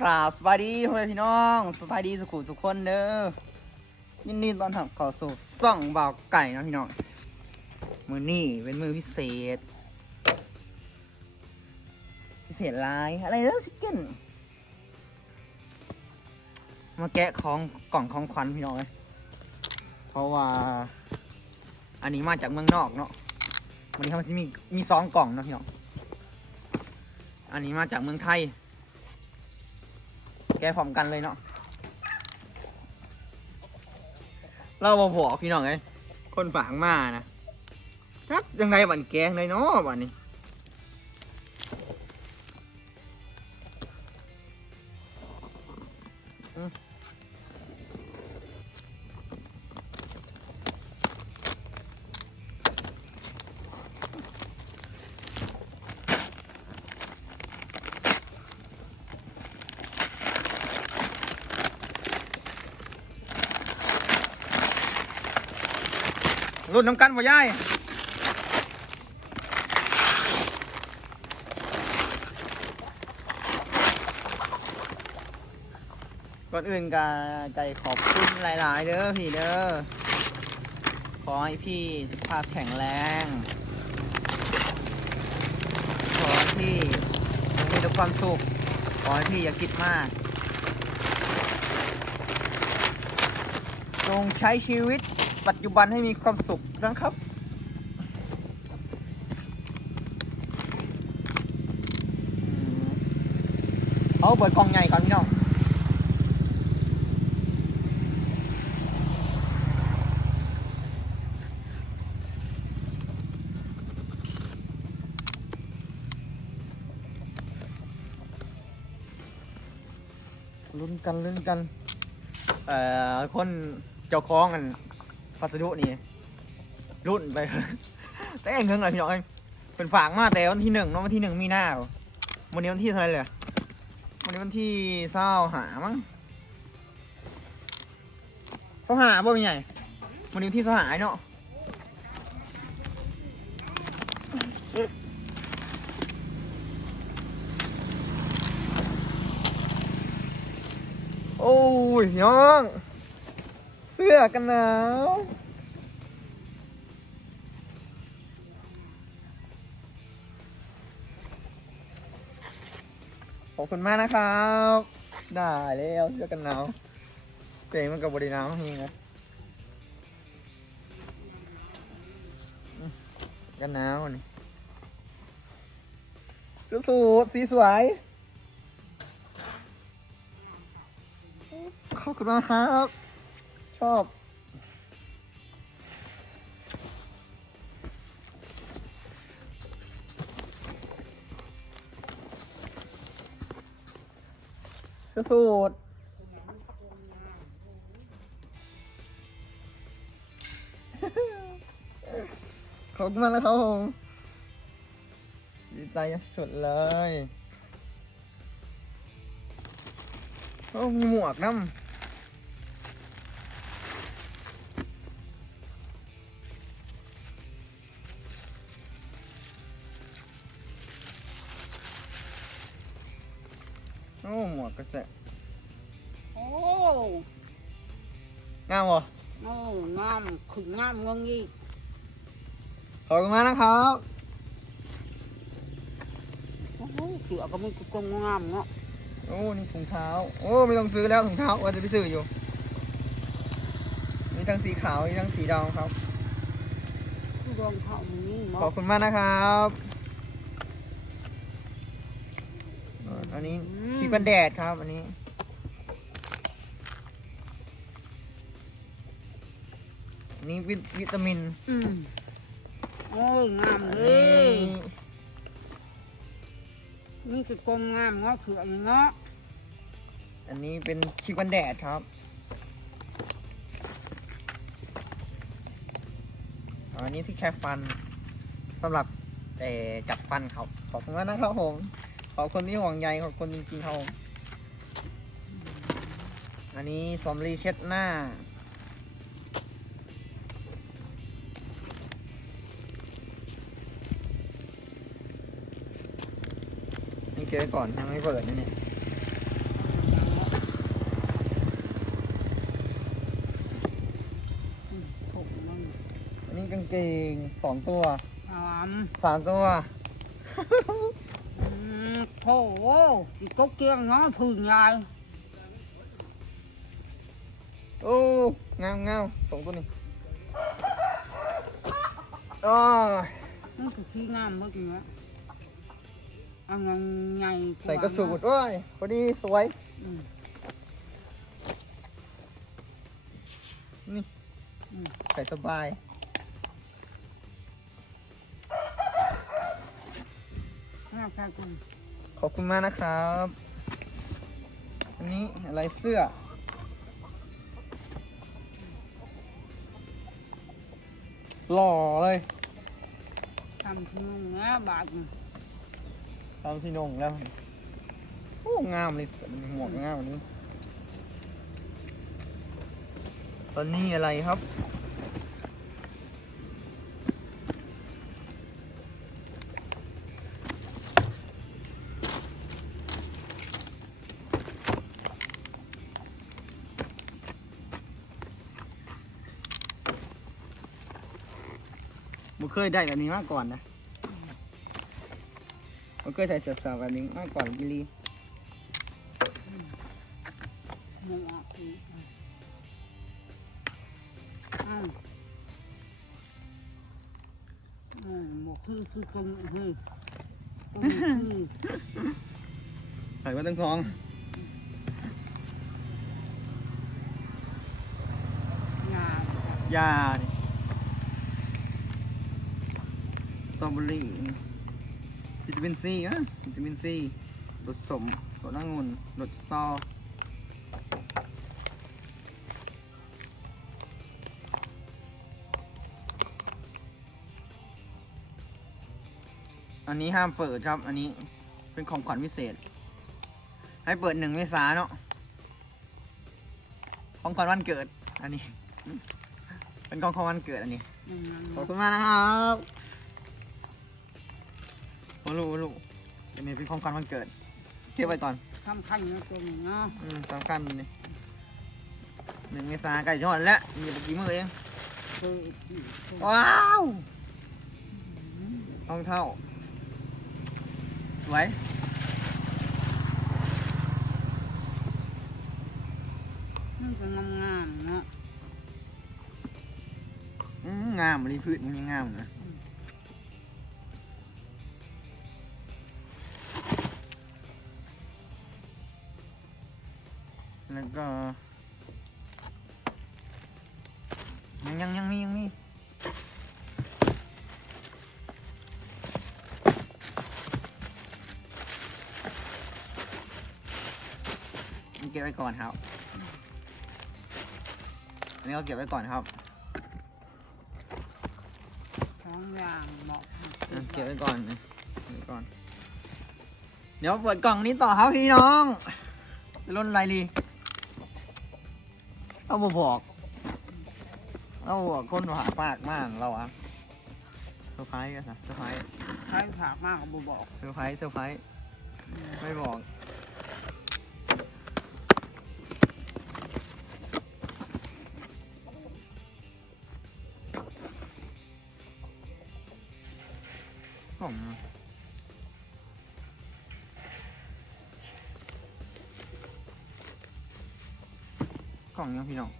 กราบสวัสดีพ่อแม่พี่น้องสบายดีสุขุทุกคนเด้อยินดีต้อนรับเข้าสู่ซ่องบ่าวไก่นะพี่น้องมือนี่เป็นมือพิเศษ พิเศษลายอะไรเด้อชิคเก้นมาแกะของกล่องของขวัญพี่น้องเลยเพราะว่า อันนี้มาจากเมืองนอกเนาะวันนี้เขาจะมีมีสองกล่องนะพี่น้องอันนี้มาจากเมืองไทย แกะพร้อมกันเลยเนาะเราบอบอกพี่น้องไงคนฝางมานะทักยังไงบันแกงเลยเนาะบันนี้ รุ่นน้ำกันบ่ย่ายก่อนอื่นก็ใจขอบคุณหลาย ๆ เด้อพี่เด้อ ขอให้พี่สุขภาพแข็งแรง ขอให้พี่มีแต่ความสุข ขอให้พี่อย่าคิดมาก จงใช้ชีวิต ปัจจุบันให้มีความสุขนะครับ เอาเปิดกล่องใหญ่ก่อนพี่น้องลุ้นกันลุ้นกัน เอ่อ คนเจ้าของกัน พัสดุนี่รุ่นไป แต่เองเงินอะไรพี่น้องเอ้ยเป็นฝากมาแต่วันที่หนึ่งเนาะวันที่หนึ่งมีหน้าวันนี้วันที่เท่าไหรเลยวันนี้วันที่เศร้าหามั้งเศร้าหาบ่เป็นไงวันนี้วันที่เศร้าหาเนาะโอ้ยน้อง สื้อกันหนาวขอบคุณมากนะครับ ได้แล้วเสื้อกันหนาวเก่งมันกับบริน้ำนี่นะกันหนาวนี่สูสีสวย ขอบคุณมากครับ ชอบเสื้อสูทขอบคุณมากนะครับผมดีใจสุดเลยโอ้มีหมวกน้ำ อ้หมวกก็จะโอ้งามวะโอ้งามขึงงามเงงอีกขอบคุณมากนะครับโอ้โหเสือก็มันก็กงงามเนาะโอ้นี่ถุงเท้า โอ้ไม่ต้องซื้อแล้วถุงเท้าว่าจะไปซื้ออยู่ มีทั้งสีขาวมีทั้งสีดำครับรองเท้ามันนี่ขอเนาะบคุณมากนะครับ อ่าอันนี้ครีมกันแดดครับ อันนี้ อันนี้วิตวิตามินอืมโอ้ยงามอันเลนี้ยนี่คือกงงามเนาะเขือเนาะอันนี้เป็นครีมกันแดดครับอันนี้ที่แค่ฟันสำหรับเอ่อจัดฟันครับขอบคุณมากนะครับผมข ขอบคนที่ห่วงใยขอบคนจริงๆครับอันนี้สมรีเช็ดหน้า ยังเก๋ก่อนยังไม่เปิดนะเนี่ยนนี้กางเกงสองตัว สามสามตัว อืมโถ่อีกกกเกียงเนาะพึ่งยายโอ้งามงามสองตัวนี้อ้อมันคือขี้งามเมื่อกี้เนี้ยอันยังไงใส่กระสูดด้วยพอดีสวยอืมนี่อืมใส่สบายน่าใช่คุณ ขอบคุณมากนะครับ อันนี้อะไรเสื้อ หล่อเลยทำพึ่งนะบาทตามที่นงแล้วโอ้งามเลยหมวกงามอันนี้ตอนนี้อะไรครับ ยได้แบบนี้มาก่อนนะผมเคยใส่เสื้อสาวแบบนี้มาก่อนกิลีหมูอะอืมอ้าวอืมบอกคือคือกงคือกงคือใส่มาตั้งสองงามยานี่ส ตรอเบอรี่นี่วิตามินซีอะวิตามินซีรสสมรสองุ่นรสสตออันนี้ห้ามเปิดครับ อันนี้เป็นของขวัญพิเศษ ให้เปิดหนึ่งเมษาเนาะ ของขวัญวันเกิด อันนี้ เป็นของขวัญวันเกิดอันนี้อืมขอบคุณมากนะครับ มาลูมาลูจะมีเป็นของขวัญวันเกิดเก็บไว้ก่อนทำคันในตัวนี้เนาะอืมสำคัญนี่หนึ่งเมษาใกล้จะหอดแล้วมีไปกี่มือเองเคยอีกเคยว้าวรองเท้าสวยมันเป็นงามๆเนาะอืมงามรีพืชมันยังงามนะ แล้วก็ ยังยังยังมียังมีนี่เก็บไว้ก่อนครับ อันนี้ก็เก็บไว้ก่อนครับ สองอย่างเหมาะอะเก็บไว้ก่อนนะเก็บไว้ก่อน เดี๋ยวเปิดกล่องนี้ต่อครับพี่น้องรุ่นอะไรดี เอาบบอก เอาบอกคนหาฝากมากเราอะเซอร์ไพรส์กันสิเซอร์ไพรส์ใช้ผักมากกับบอกเซอร์ไพรส์เซอร์ไพรส์ไม่บอกผมก ล่องยังพี่น้อง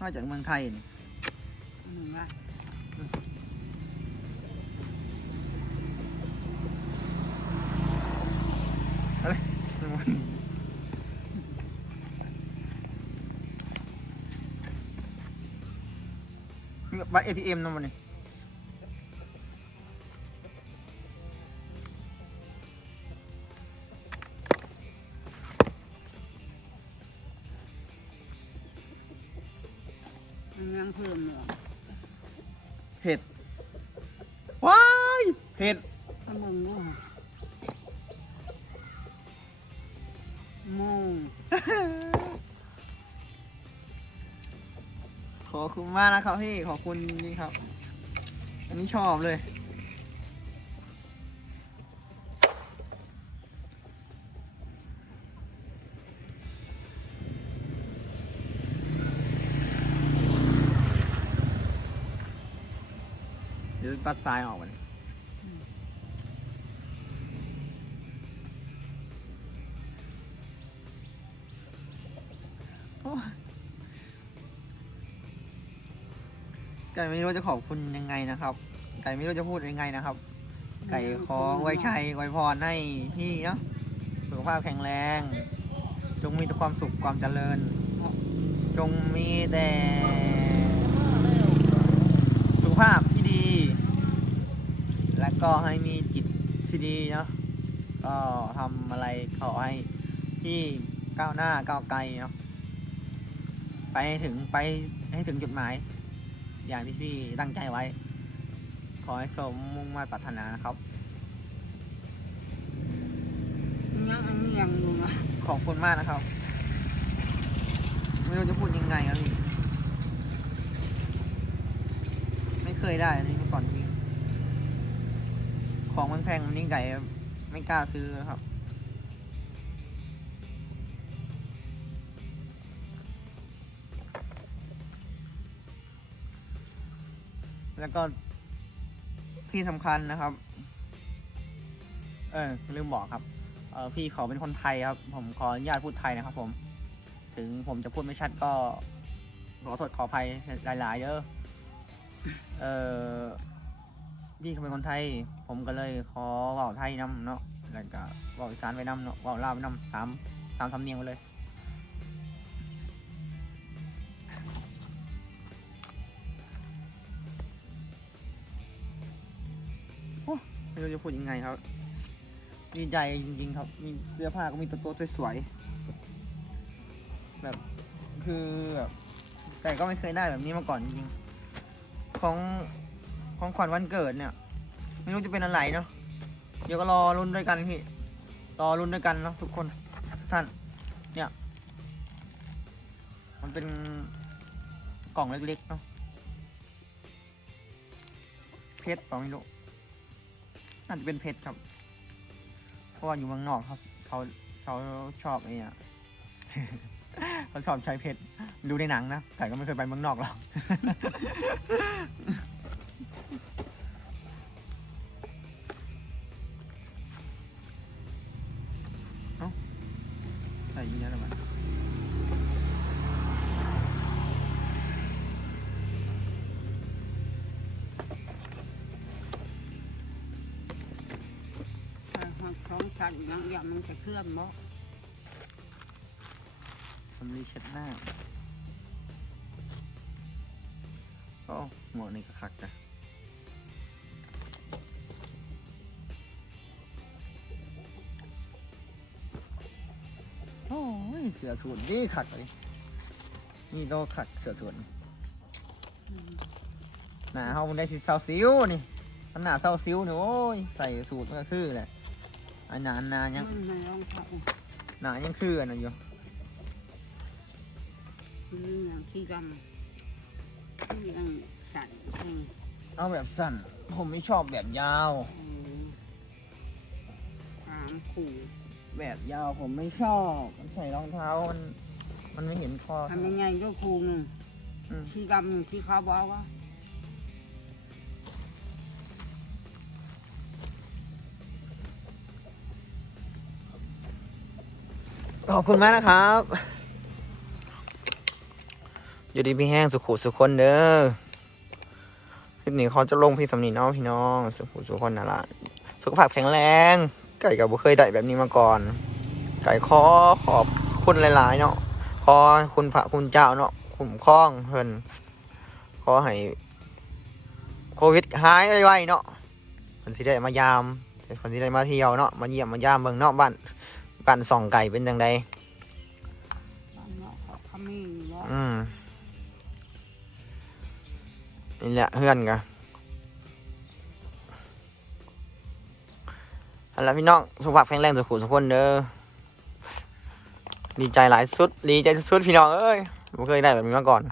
มาจากเมืองไทยนี่หนึ่งละมีบัตร ATM นะมันนี่มันยั เพิ่มหนึ่งเผ็ด ว้ายเผ็ดถ้ามึงรู้โมงขอบคุณมากนะครับพี่ ขอบคุณจริงๆครับ อันนี้ชอบเลย ตัดซ้ายออกมันโอ้ยไก่ไม่รู้จะขอบคุณยังไงนะครับ ไก่ไม่รู้จะพูดยังไงนะครับ ไก่ขอไว้ชัยไว้พรให้พี่เนาะสุขภาพแข็งแรง จงมีแต่ความสุขความเจริญ จงมีแต่สุขภาพที่ดีและ ก็ให้มีจิตที่ดีเนาะก็ทำอะไรขอให้พี่ก้าวหน้าก้าวไกลเนาะไปให้ถึงไปให้ถึงจุดหมาย อย่างที่พี่ตั้งใจไว้ ขอให้สมมุ่งมาตรปรารถนานะครับ ยังอันนี้ยังอยู่นะขอบคุณมากนะครับ ไม่รู้จะพูดยังไงครับพี่ไม่เคยได้อันนี้มาก่อนพี่ ของมันแพงมันนี่ไก่ไม่กล้าซื้อครับ แล้วก็ที่สำคัญนะครับ เออลืมบอกครับเออพี่เขาเป็นคนไทยครับ ผมขออนุญาตพูดไทยนะครับ ผม ถึงผมจะพูดไม่ชัดก็ขอโทษขออภัยหลายๆเด้อเออ พี่เขาเป็นคนไทย ผมก็เลยขอเว่าไทยนำเนาะแล้วก็เว่าอีสานไปนำเนาะเว่าลาวไปนำสามสามสำเนียงไปเลย โอ้ไม่รู้จะพูดยังไงครับดีใจจริงๆครับ มีเสื้อผ้าก็มีตัวต๊ะสวยๆแบบคือแบบแต่ก็ไม่เคยได้แบบนี้มาก่อนจริงๆของ ของขวัญวันเกิดเนี่ย ไม่รู้จะเป็นอะไรเนาะเดี๋ยวก็รอรุ่นด้วยกันพี่ รอรุ่นด้วยกันเนาะทุกคนท่านเนี่ย มันเป็นกล่องเล็กๆเนาะเพชรเปล่าไม่รู้น่าจะเป็นเพชรครับ เพราะว่าอยู่เมืองนอกครับ เขาเขาชอบไอ้เนี่ยเขาชอบใช้เพชรดูในหนังนะแต่ก็ไม่เคยไปเมืองนอกหรอก สัตว์ยังอย่างมันจะเคลื่อนบ่สำลีเช็ดหน้าโอ้หมวกนี่ก็คักจ้ะโอ้ยเสือสูตรดีคักเลยนี่โตคักเสือสูตรหนาเฮามันได้สิเซาซิวนี่มันหนาเซาซิวนี่โอ้ยใส่สูตรมันก็คือแหละ อันหนาอันหนายังมันในรองเท้าหนายังคืออันนั้นอยู่คืออย่างที่ดำที่ยังสั่นเองเอาแบบสั้น ผมไม่ชอบแบบยาว เออสามขู่แบบยาวผมไม่ชอบ มันใส่รองเท้ามัน มันไม่เห็นคอทำยังไงด้วยครูหนึ่งอืมที่ดำหนึ่งที่เขาบอกว่า ขอบคุณมากนะครับ อยู่ดีพี่แห้งสุขุสุขคนเด้อคลิปนี้เขาจะลงพี่สำนีเน้องพี่น้อง สุขุสุขคนนั่นละสุขภาพแข็งแรง ไก่กับบุเคยได้แบบนี้มาก่อน ไก่ขอขอบคุณหลาย ๆ เนาะขอคุณพระคุณเจ้าเนาะคุ้มครองเพิ่นขอให้โควิดหายไวๆเนาะเพิ่นสิได้มายามเพิ่นสิได้มาเที่ยวเนาะมาเยี่ยมมายามเบิ่งเนาะบ้าน บ้านส่องไก่เป็นจังไดบ้านเนาะเขาเขามีอยู่บ่อืมนี่แหละเพื่อนกันอันละพี่น้องสุขภาพแข็งแรงสุขุสุขคนเด้อดีใจหลายสุดดีใจสุดๆพี่น้องเอ้ยผมเคยได้แบบนี้มาก่อน